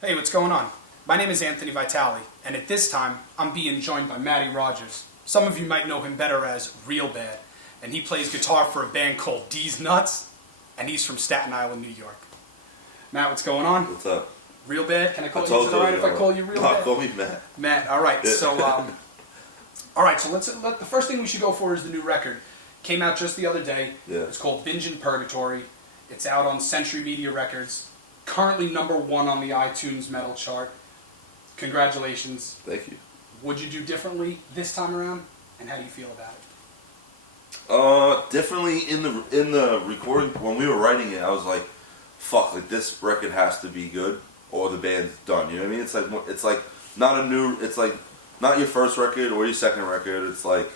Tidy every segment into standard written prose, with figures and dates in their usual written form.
Hey, what's going on? My name is Anthony Vitale, and at this time, I'm being joined by Matty Rogers. Some of you might know him better as Real Bad, and he plays guitar for a band called Deez Nuts, and he's from Staten Island, New York. Matt, what's going on? What's up? Real Bad? Can I call you? Is it alright if I call you Real Bad? Call me Matt. Matt, alright. So, the first thing we should go for is the new record. Came out just the other day. Yeah. It's called Binge in Purgatory. It's out on Century Media Records. Currently #1 on the iTunes metal chart. Congratulations. Thank you. Would you do differently this time around? And how do you feel about it? Differently in the recording, when we were writing it, I was like, fuck, like this record has to be good or the band's done. You know what I mean? It's like not a new, it's like not your first record or your second record. It's like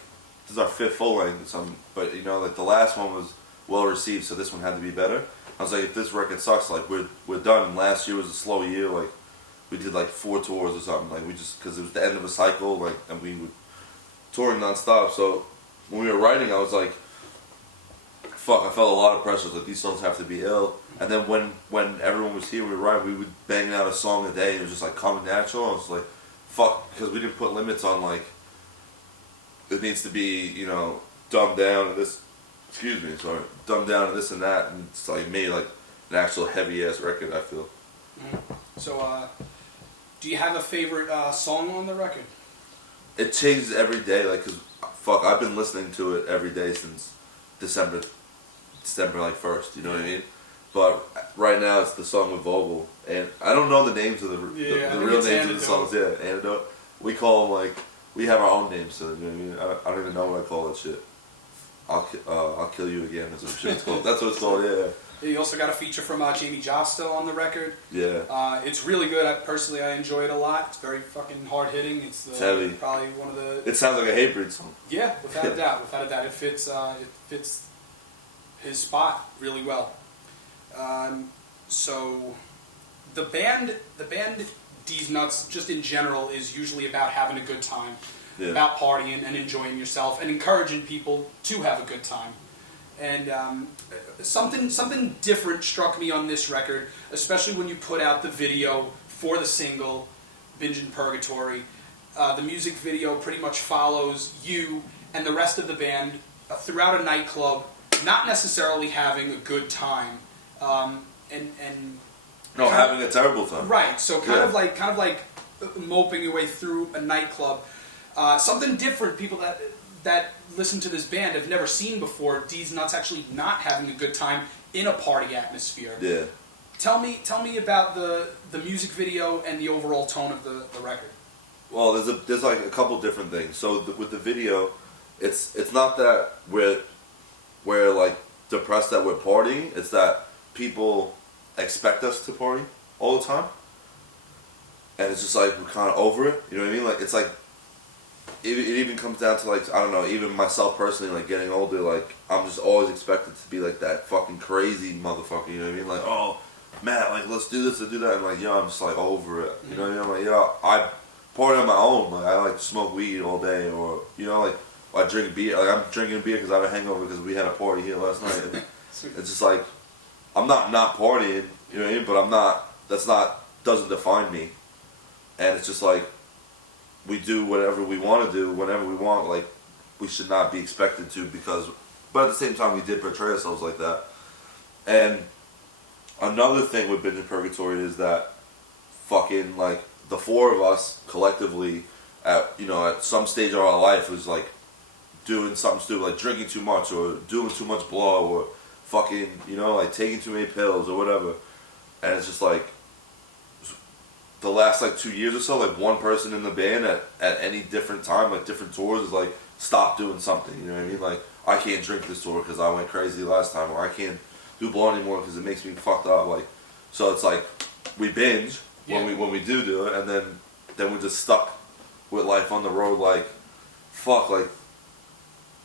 this is our fifth full length or something. But you know, like the last one was well received, so this one had to be better. I was like, if this record sucks, like we're done. And last year was a slow year. Like we did like 4 tours or something. Like we just because it was the end of a cycle. Like and we were touring nonstop. So when we were writing, I was like, fuck. I felt a lot of pressure. Like these songs have to be ill. And then when everyone was here, we were writing. We would bang out a song a day. And it was just like coming natural. I was like, fuck, because we didn't put limits on like it needs to be dumbed down and this. Excuse me, sorry. Dumbed down and this and that, and it's like made like an actual heavy ass record. I feel. So, do you have a favorite song on the record? It changes every day, like, cause fuck, I've been listening to it every day since December like 1st. You know what I mean? But right now it's the song with Vogel, and I don't know the names of the real names of the songs. Yeah, Antidote. We call them like we have our own names, so you know what I mean. I don't even know what I call that shit. I'll kill you again. That's what it's called. That's what it's called. Yeah. You also got a feature from Jamie Josto on the record. Yeah. It's really good. I enjoy it a lot. It's very fucking hard hitting. It's heavy. Probably one of the. It sounds like a Hatebreed song. Yeah, without a doubt. Without a doubt, it fits his spot really well. So the band Deez Nuts, just in general, is usually about having a good time. Yeah. About partying and enjoying yourself and encouraging people to have a good time. And something different struck me on this record, especially when you put out the video for the single, Binge in Purgatory. The music video pretty much follows you and the rest of the band throughout a nightclub, not necessarily having a good time. Having a terrible time. Right, so kind of like moping your way through a nightclub. Something different people that listen to this band have never seen before. Deez Nuts actually not having a good time in a party atmosphere. Yeah. Tell me about the music video and the overall tone of the record. Well, there's like a couple different things. So with the video, it's not that we're like depressed that we're partying. It's that people expect us to party all the time, and it's just like we're kind of over it. You know what I mean? Like it's like. It even comes down to like, I don't know, even myself personally, like getting older, like I'm just always expected to be like that fucking crazy motherfucker, you know what I mean? Like, oh, Matt, like let's do this, let's do that, and like, I'm just like over it, you know what I mean? I'm like, I party on my own, like I like to smoke weed all day, or like I drink beer, like I'm drinking beer because I have a hangover because we had a party here last night, and it's just like, I'm not partying, you know what I mean? But doesn't define me, and it's just like, we do whatever we want to do whenever we want. Like we should not be expected to but at the same time we did portray ourselves like that. And another thing with Binge in Purgatory is that fucking like the 4 of us collectively at some stage of our life was like doing something stupid, like drinking too much or doing too much blow or fucking like taking too many pills or whatever. And it's just like the last like 2 years or so, like one person in the band at any different time, like different tours, is like stop doing something. You know what I mean? Like I can't drink this tour because I went crazy last time, or I can't do blow anymore because it makes me fucked up. Like so, it's like we binge when we do it, and then we're just stuck with life on the road. Like fuck, like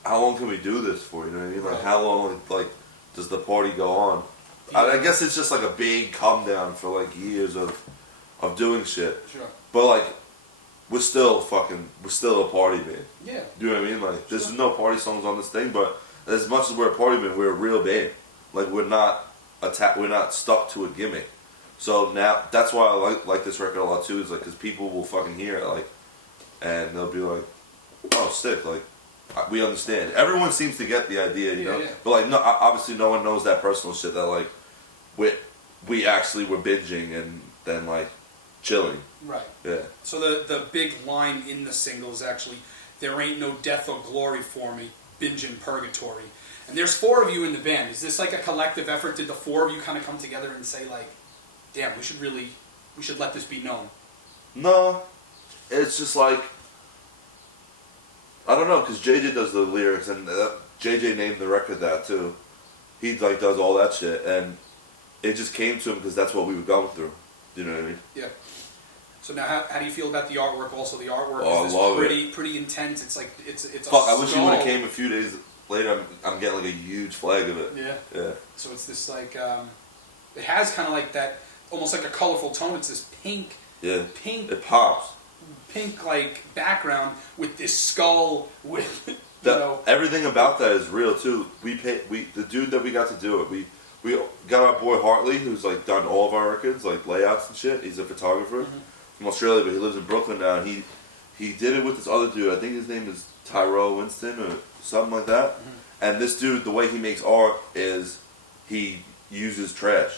how long can we do this for? You know what I mean? Like how long like does the party go on? I guess it's just like a big come down for like years of doing shit. Sure. But like we're still a party band. Yeah. You know what I mean? Like there's no party songs on this thing, but as much as we're a party band, we're a real band. Like we're not stuck to a gimmick. So now that's why I like this record a lot too. Is like because people will fucking hear it like, and they'll be like, "Oh, sick!" Like we understand. Everyone seems to get the idea, you know. Yeah. But like, no, obviously, no one knows that personal shit that like we actually were binging and then like chilling. Right. Yeah. So the big line in the single is actually, "There ain't no death or glory for me, binging purgatory." And there's 4 of you in the band. Is this like a collective effort? Did the 4 of you kind of come together and say like, damn, we should let this be known? No, it's just like, I don't know, because JJ does the lyrics, and JJ named the record that too. He like does all that shit, and it just came to him because that's what we were going through. You know what I mean? Yeah. So now, how do you feel about the artwork? Also, the artwork is pretty intense. It's like it's fuck. I wish you would have came a few days later. I'm getting like a huge flag of it. Yeah. Yeah. So it's this like it has kind of like that, almost like a colorful tone. It's this pink. Yeah. Pink. It pops. Pink like background with this skull with you know. Everything about that is real too. The dude that we got to do it. We got our boy Hartley, who's like done all of our records, like layouts and shit. He's a photographer from Australia, but he lives in Brooklyn now. And he did it with this other dude. I think his name is Tyrell Winston or something like that. And this dude, the way he makes art is he uses trash.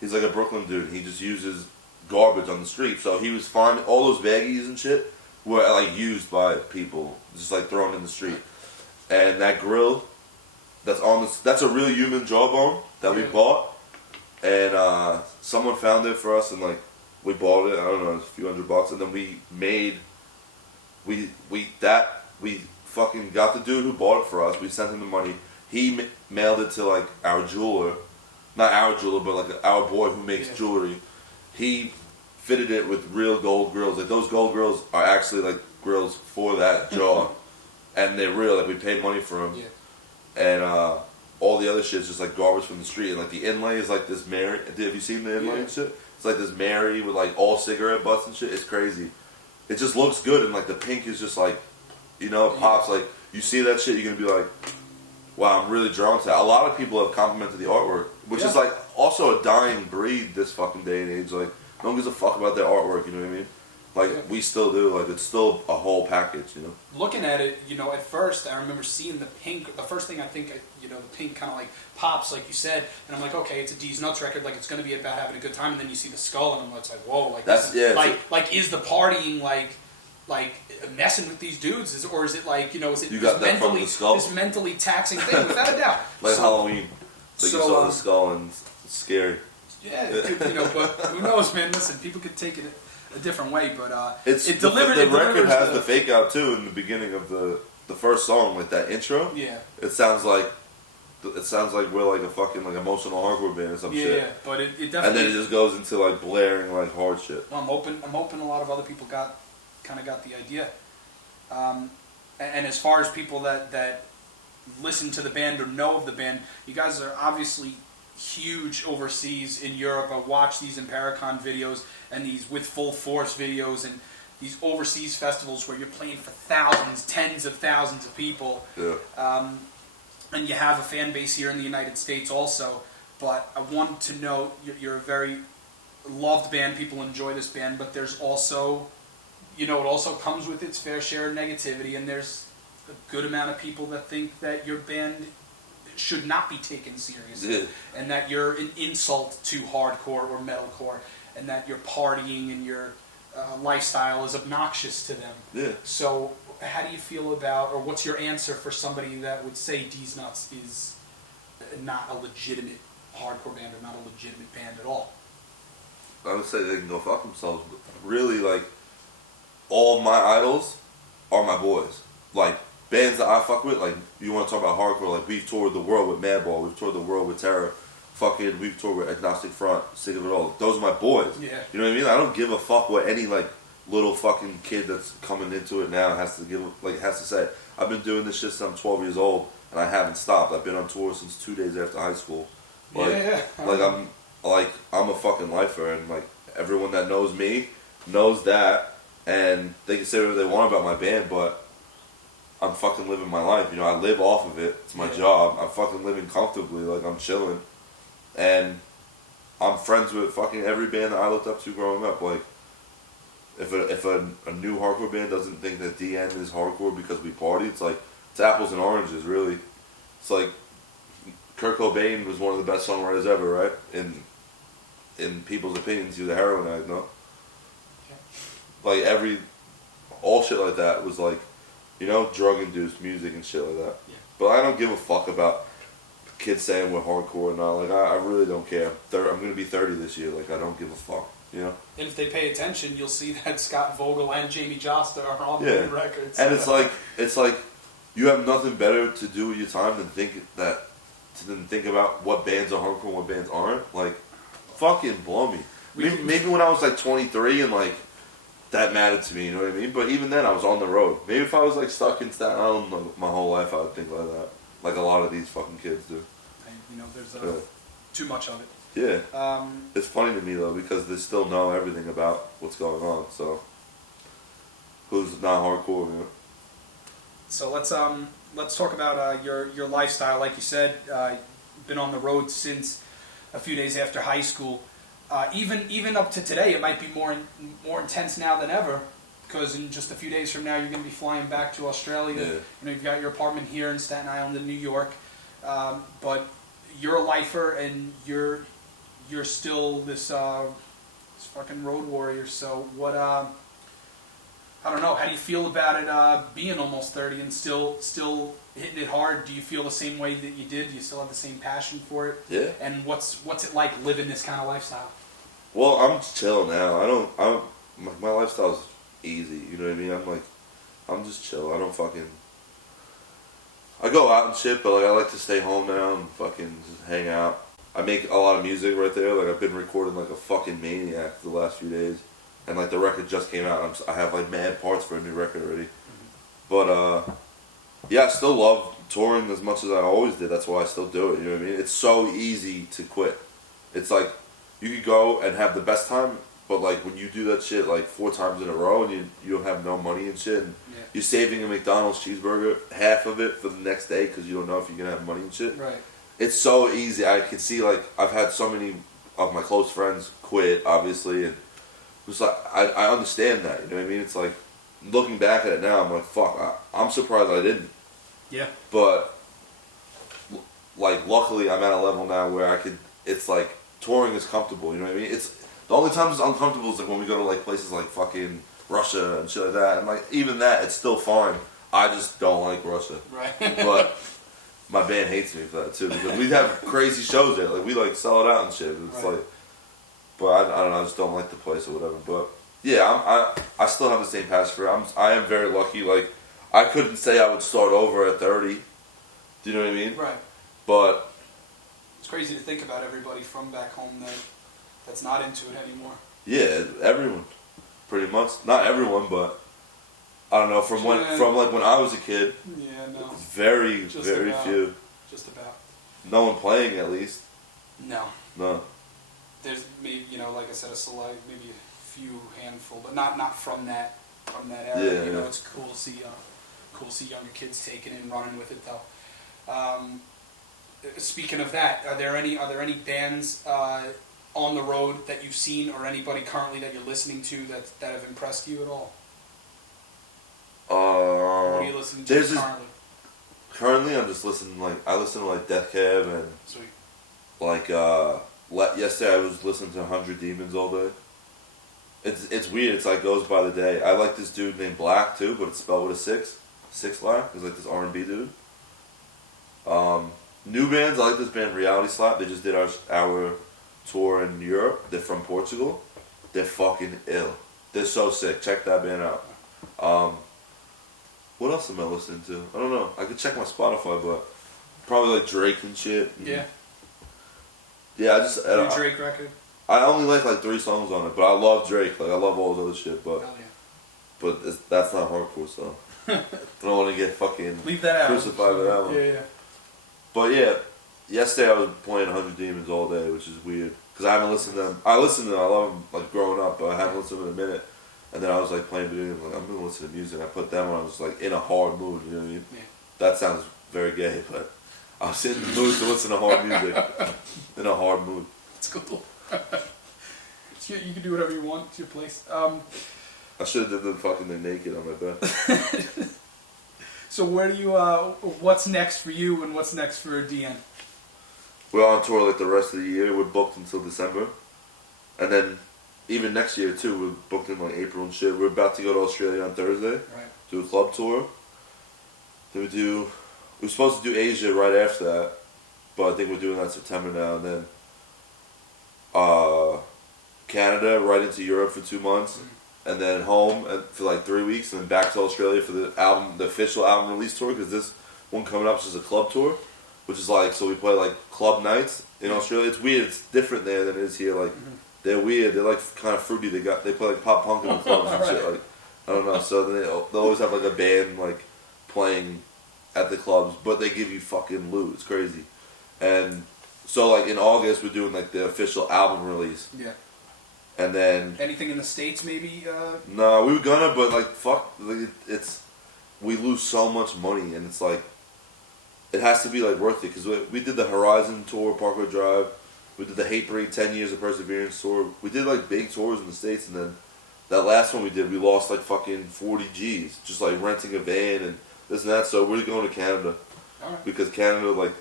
He's like a Brooklyn dude. He just uses garbage on the street. So he was finding all those baggies and shit were like used by people, just like thrown in the street. And that grill that's a real human jawbone that we bought, and someone found it for us, and like we bought it. I don't know, a few $100, and then we fucking got the dude who bought it for us. We sent him the money. He mailed it to like our jeweler, not our jeweler, but like our boy who makes jewelry. He fitted it with real gold grills. Like those gold grills are actually like grills for that jaw, and they're real. Like we paid money for them. Yeah. And all the other shit's just like garbage from the street. And like the inlay is like this Mary. Have you seen the inlay and shit? It's like this Mary with like all cigarette butts and shit. It's crazy. It just looks good, and like the pink is just like, you know, it pops. Like you see that shit, you're gonna be like, wow, I'm really drawn to that. A lot of people have complimented the artwork, which is like also a dying breed this fucking day and age. Like no one gives a fuck about their artwork. You know what I mean? Like we still do. Like it's still a whole package, you know. Looking at it, you know, at first I remember seeing the pink. The first thing I think, you know, the pink kind of like pops, like you said, and I'm like, okay, it's a Deez Nuts record. Like it's going to be about having a good time. And then you see the skull, and it's like, whoa, like that's like is the partying like messing with these dudes, or is it like, you know, is it you got that mentally, from the skull? This mentally taxing thing, without a doubt. Like Halloween, like you saw the skull and it's scary. Yeah, you know, but who knows, man? Listen, people could take it a different way, but it delivered. The record has the fake out too in the beginning of the first song, like that intro. Yeah, it sounds like we're like a fucking like emotional hardcore band or some shit. Yeah, but it definitely. And then it just goes into like blaring like hard shit. Well, I'm hoping a lot of other people got the idea. And as far as people that listen to the band or know of the band, you guys are obviously huge overseas in Europe. I watch these Impericon videos and these With Full Force videos and these overseas festivals where you're playing for thousands, tens of thousands of people. Yeah. And you have a fan base here in the United States also. But I want to know, you're a very loved band. People enjoy this band, but there's also, you know, it also comes with its fair share of negativity, and there's a good amount of people that think that your band should not be taken seriously, and that you're an insult to hardcore or metalcore, and that your partying and your lifestyle is obnoxious to them. Yeah. So how do you feel about, or what's your answer for somebody that would say Deez Nuts is not a legitimate hardcore band or not a legitimate band at all? I would say they can go fuck themselves. But really, like, all my idols are my boys. Like, bands that I fuck with, like, you want to talk about hardcore, like, we've toured the world with Madball, we've toured the world with Terror, fucking, we've toured with Agnostic Front, Sick of It All. Those are my boys. Yeah. You know what I mean? I don't give a fuck what any, like, little fucking kid that's coming into it now has to say. I've been doing this shit since I'm 12 years old, and I haven't stopped. I've been on tour since 2 days after high school. I'm a fucking lifer, and, like, everyone that knows me knows that, and they can say whatever they want about my band, but I'm fucking living my life. You know, I live off of it. It's my job. I'm fucking living comfortably. Like, I'm chilling. And I'm friends with fucking every band that I looked up to growing up. Like, if a new hardcore band doesn't think that DN is hardcore because we party, it's like, it's apples and oranges, really. It's like, Kurt Cobain was one of the best songwriters ever, right? In people's opinions, he was a heroin addict, no? Yeah. Like, all shit like that was like, you know, drug-induced music and shit like that. Yeah. But I don't give a fuck about kids saying we're hardcore and all. Like, I really don't care. I'm going to be 30 this year. Like, I don't give a fuck, you know? And if they pay attention, you'll see that Scott Vogel and Jamie Josta are on the records. And it's like, you have nothing better to do with your time than think about what bands are hardcore and what bands aren't. Like, fucking blow me. Maybe when I was like 23 and like, that mattered to me, you know what I mean? But even then, I was on the road. Maybe if I was like stuck in Staten Island my whole life, I would think like that. Like a lot of these fucking kids do. And, you know, there's too much of it. Yeah. It's funny to me though because they still know everything about what's going on. So who's not hardcore, you know? So let's talk about your lifestyle. Like you said, been on the road since a few days after high school. Even up to today, it might be more intense now than ever, because in just a few days from now, you're going to be flying back to Australia. Yeah. You know, you've got your apartment here in Staten Island in New York, but you're a lifer and you're still this fucking road warrior. So what? I don't know. How do you feel about it being almost 30 and still hitting it hard? Do you feel the same way that you did? Do you still have the same passion for it? Yeah. And what's it like living this kind of lifestyle? Well, I'm just chill now. My lifestyle's easy. You know what I mean? I'm just chill. I go out and shit, but like I like to stay home now and fucking just hang out. I make a lot of music right there. Like I've been recording like a fucking maniac the last few days. And like the record just came out. I have like mad parts for a new record already. But yeah, I still love touring as much as I always did. That's why I still do it. You know what I mean? It's so easy to quit. It's like you could go and have the best time, but like when you do that shit like 4 times in a row and you don't have no money and shit, and you're saving a McDonald's cheeseburger, half of it for the next day because you don't know if you're gonna have money and shit. Right. It's so easy. I can see like I've had so many of my close friends quit, obviously, and it's like I understand that. You know what I mean? It's like looking back at it now, I'm like, fuck. I'm surprised I didn't. Yeah. But like, luckily, I'm at a level now where I could. It's like touring is comfortable. You know what I mean? It's the only time it's uncomfortable is like when we go to like places like fucking Russia and shit like that. And like even that, it's still fine. I just don't like Russia. Right. But my band hates me for that too because we have crazy shows there. Like we like sell it out and shit. It's right. Like. But I don't know, I just don't like the place or whatever. But yeah, I still have the same passion for it. I am very lucky. Like I couldn't say I would start over at 30. Do you know what I mean? Right. But it's crazy to think about everybody from back home that's not into it anymore. Yeah, everyone, pretty much. Not everyone, but I don't know. From when I was a kid. Yeah, no. Very few. Just about. No one playing at least. No. No. There's maybe, you know, like I said, maybe a few handful, but not from that era. Yeah, you know, it's cool to see younger kids taking it and running with it though. Speaking of that, are there any bands on the road that you've seen or anybody currently that you're listening to that have impressed you at all? What are you listening to currently? Currently, I'm just listening I listen to Death Cab and Sweet. Yesterday I was listening to 100 Demons all day. It's weird. It's like goes by the day. I like this dude named Black too, but it's spelled with a 6 Black. He's like this R&B dude. New bands. I like this band Reality Slap. They just did our tour in Europe. They're from Portugal. They're fucking ill. They're so sick. Check that band out. What else am I listening to? I don't know. I could check my Spotify, but probably like Drake and shit. Yeah. Yeah, I just... New Drake record? I only like 3 songs on it, but I love Drake. Like, I love all his other shit, but... Hell yeah. But that's not hardcore, so... I don't want to get fucking... Leave that out. Crucified with that one. Yeah. But yeah, yesterday I was playing 100 Demons all day, which is weird. Because I haven't listened to them. I listened to them, I love them, like, growing up, but I haven't listened to them in a minute. And then I was, like, playing video games, like, I'm going to listen to music. I put them on, I was, like, in a hard mood, you know what I mean? Yeah. That sounds very gay, but... I was in the mood to listen to hard music. In a hard mood. That's cool. You can do whatever you want. It's your place. I should have did the fucking thing naked on my bed. So where do you? What's next for you, and what's next for DN? We're on tour like the rest of the year. We're booked until December, and then even next year too. We're booked in like April and shit. We're about to go to Australia on Thursday. Right. Do a club tour. Then we're supposed to do Asia right after that, but I think we're doing that in September now. And then Canada, right into Europe for 2 months, and then home for like 3 weeks, and then back to Australia for the official album release tour. Because this one coming up is just a club tour, which is like, so we play like club nights in Australia. It's weird. It's different there than it is here. Like they're weird. They're like kind of fruity. They play like pop punk in the clubs and shit. Like I don't know. So then they always have like a band like playing at the clubs, but they give you fucking loot. It's crazy. And so like in August we're doing like the official album release. Yeah. And then anything in the States maybe? No, we were gonna, but like fuck, like, we lose so much money, and it's like it has to be like worth it, because we did the Horizon tour, Parkway Drive, we did the Hatebreed 10 Years of Perseverance tour. We did like big tours in the States, and then that last one we did, we lost like fucking 40 G's just like renting a van and this and that. So we're going to Canada. All right. Because Canada, like,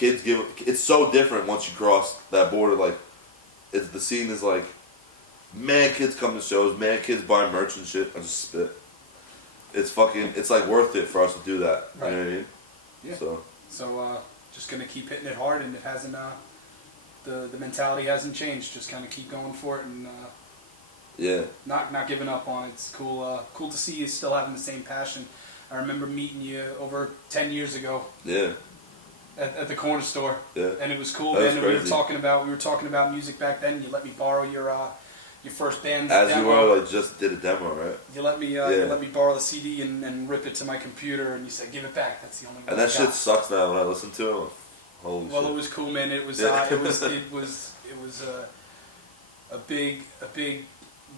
it's so different once you cross that border. Like, the scene is like, mad kids come to shows, mad kids buy merch and shit. I just spit. It's like worth it for us to do that. Right. You know what I mean? Yeah. So just gonna keep hitting it hard, and it hasn't. The mentality hasn't changed. Just kind of keep going for it, and yeah, not giving up on it. It's cool. Cool to see you still having the same passion. I remember meeting you over 10 years ago. Yeah. At the corner store. Yeah. And it was cool, that man. was And crazy. we were talking about music back then. You let me borrow your first band's As demo. you were, like, just did a demo, right? You let me borrow the CD and rip it to my computer, and you said, "Give it back." That's the only one. And that I shit got. sucks now when I listen to it. Holy Well, shit. it was cool, man. It was Yeah. it was a big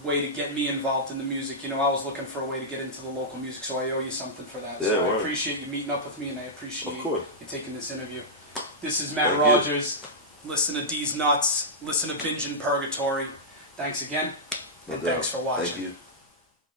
way to get me involved in the music. You know, I was looking for a way to get into the local music, so I owe you something for that. Yeah, So I word. appreciate you meeting up with me, and I appreciate Of course. you taking this interview. This is Matt Thank you. Rogers. Listen to Deez Nuts. Listen to Binge in Purgatory. Thanks again, No and doubt. thanks for watching. Thank you.